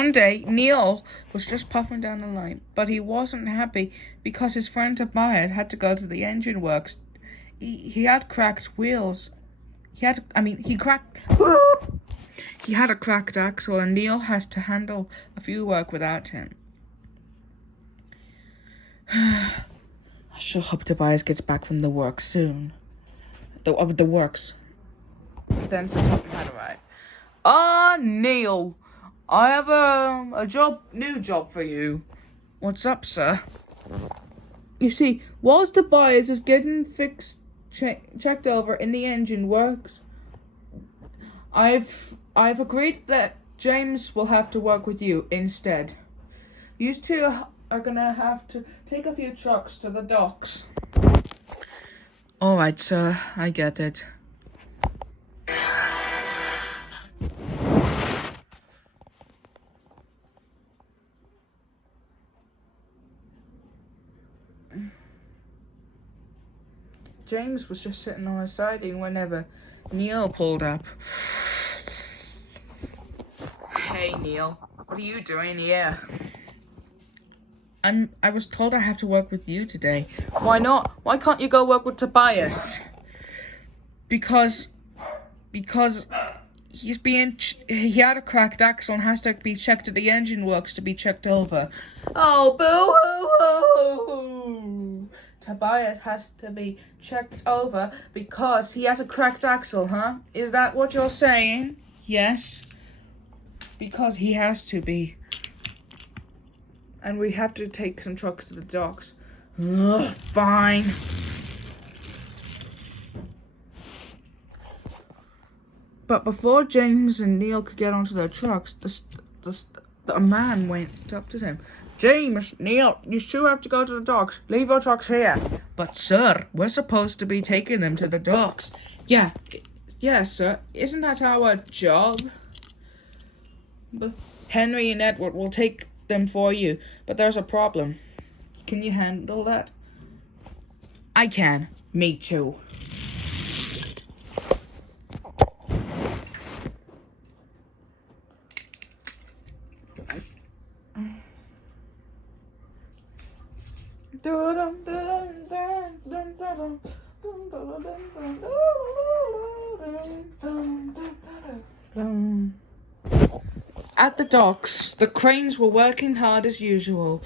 One day, Neil was just puffing down the line, but he wasn't happy because his friend Tobias had to go to the engine works. He had cracked wheels. He had a cracked axle, and Neil has to handle a few work without him. I sure hope Tobias gets back from the work soon. The works. Then Sir Topham Hatt arrived. Neil, I have a new job for you. What's up, sir? You see, whilst Tobias is getting checked over in the engine works, I've agreed that James will have to work with you instead. You two are gonna have to take a few trucks to the docks. All right, sir. I get it. James was just sitting on a siding whenever Neil pulled up. Hey, Neil. What are you doing here? I was told I have to work with you today. Why not? Why can't you go work with Tobias? Because he had a cracked axle and has to be checked at the engine works to be checked over. Oh, boo-hoo-hoo! Tobias has to be checked over because he has a cracked axle, huh? Is that what you're saying? Yes. Because he has to be. And we have to take some trucks to the docks. Ugh, fine. But before James and Neil could get onto their trucks, a man went up to them. James, Neil, you two have to go to the docks. Leave your trucks here. But, sir, we're supposed to be taking them to the docks. Yeah, sir. Isn't that our job? But Henry and Edward will take them for you, but there's a problem. Can you handle that? I can. Me too. At the docks, the cranes were working hard as usual.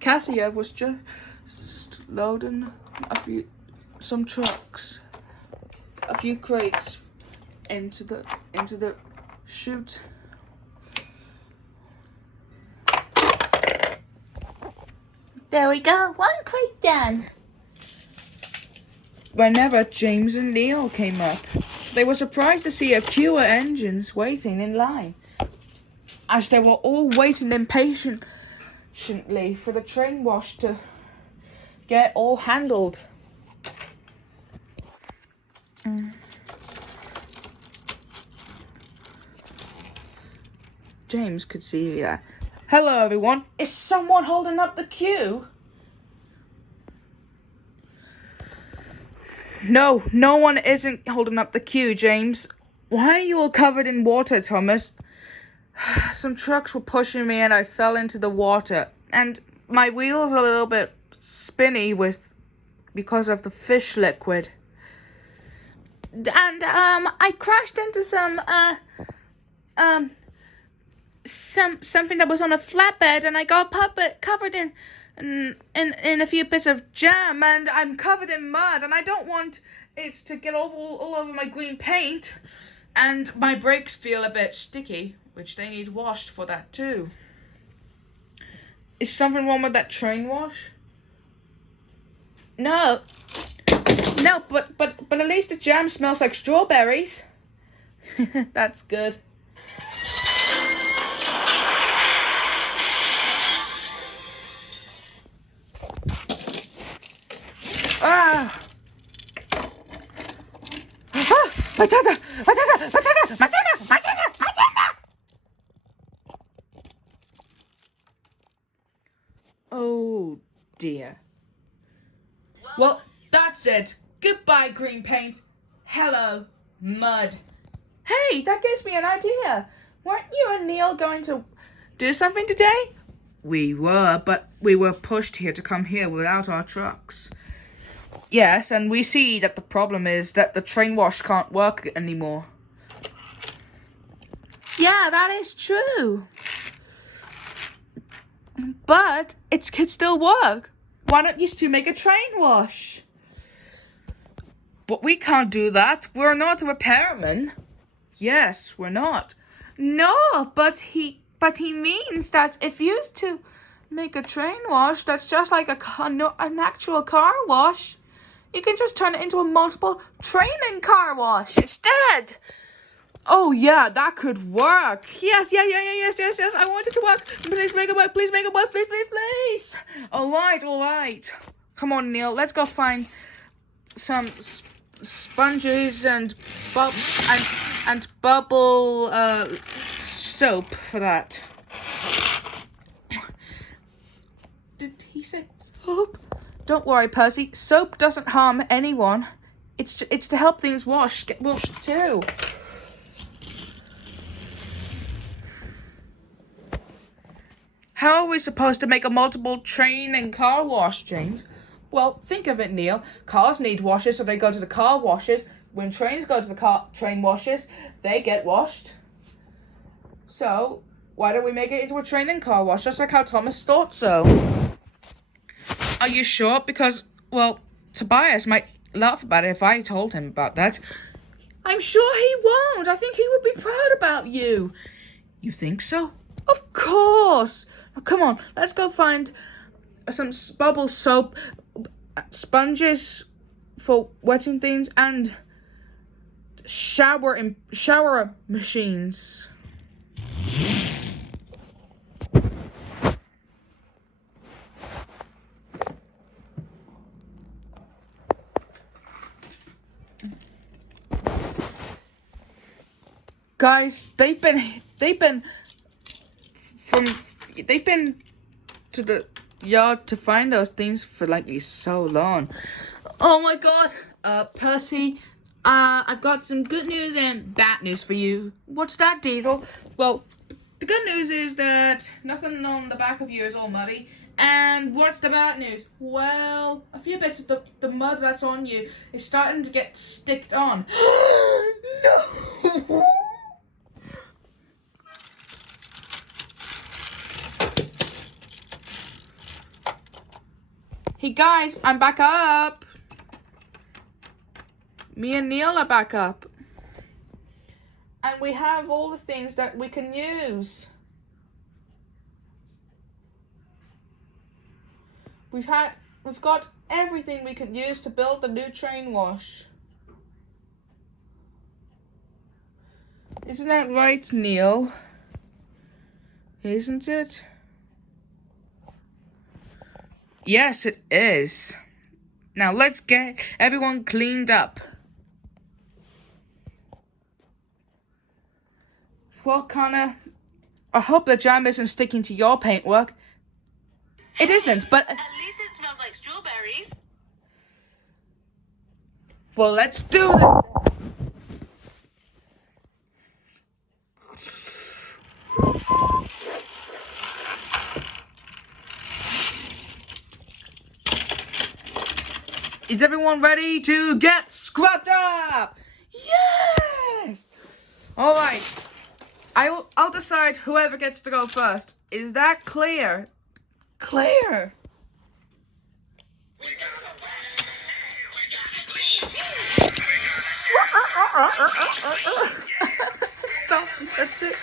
Cassia was just loading some trucks, a few crates into the chute. There we go, one crate done. Whenever James and Neil came up, they were surprised to see a queue of engines waiting in line, as they were all waiting impatiently for the train wash to get all handled. James could see that. Hello, everyone. Is someone holding up the queue? No one isn't holding up the queue, James. Why are you all covered in water, Thomas? Some trucks were pushing me and I fell into the water. And my wheel's a little bit spinny because of the fish liquid. And I crashed into something that was on a flatbed, and I got covered in a few bits of jam, and I'm covered in mud, and I don't want it to get all over my green paint. And my brakes feel a bit sticky, which they need washed for that too. Is something wrong with that train wash? No, but at least the jam smells like strawberries. That's good. Oh dear. Well, that's it. Goodbye, green paint. Hello, wait, that gives me an idea. Weren't you and Neil going to do something today? We were, but we were pushed here to come here without our trucks. Yes, and we see that the problem is that the train wash can't work anymore. Yeah, that is true. But it could still work. Why don't you still make a train wash? But we can't do that. We're not repairmen. Yes, we're not. No, but he means that if you used to make a train wash that's just like an actual car wash, you can just turn it into a multiple training car wash instead. Oh yeah, that could work. Yes. I want it to work. Please make it work. Please make it work. Please. All right. Come on, Neil. Let's go find some sponges and bubble soap for that. Did he say soap? Don't worry, Percy. Soap doesn't harm anyone. It's to help things get washed too. How are we supposed to make a multiple train and car wash, James? Well, think of it, Neil. Cars need washes, so they go to the car washes. When trains go to the train washes, they get washed. So, why don't we make it into a train and car wash, just like how Thomas thought so? Are you sure? Because, well, Tobias might laugh about it if I told him about that. I'm sure he won't. I think he would be proud about you. You think so? Of course. Now, come on, let's go find some bubble soap, sponges for wetting things, and shower machines. Guys, they've been to the yard to find those things for so long. Oh my god, Percy, I've got some good news and bad news for you. What's that, Diesel? Well, the good news is that nothing on the back of you is all muddy. And what's the bad news? Well, a few bits of the mud that's on you is starting to get sticked on. No! Hey guys, I'm back up. Me and Neil are back up. And we have all the things that we can use. We've got everything we can use to build the new train wash. Isn't that right, Neil? Isn't it? Yes, it is. Now let's get everyone cleaned up. Well, Kana, I hope the jam isn't sticking to your paintwork. It isn't, but at least it smells like strawberries. Well, let's do this. Is everyone ready to get scrubbed up? Yes! All right. I'll decide whoever gets to go first. Is that clear? Clear. Stop. That's it.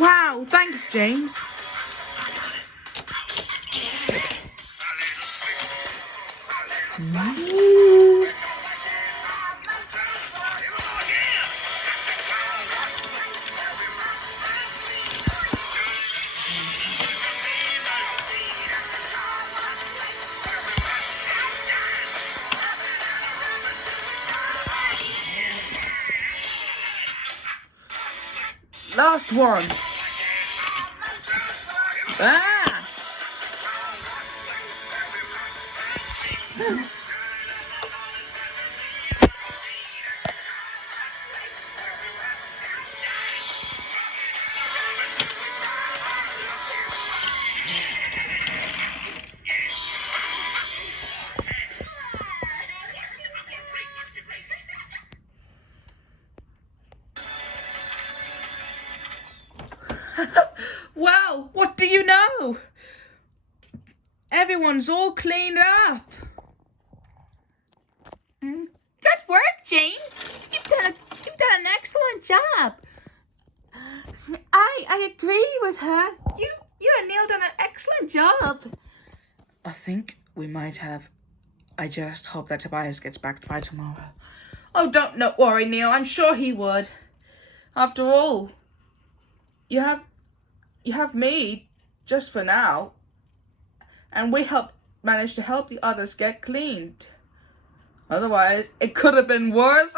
Wow, thanks, James. Last one. Ah! Well, what do you know? Everyone's all cleaned up. Good work, James. You've done an excellent job. I agree with her. You and Neil done an excellent job. I think we might have. I just hope that Tobias gets back by tomorrow. Oh, don't worry, Neil. I'm sure he would. After all, you have me just for now, and we managed to help the others get cleaned. Otherwise, it could have been worse.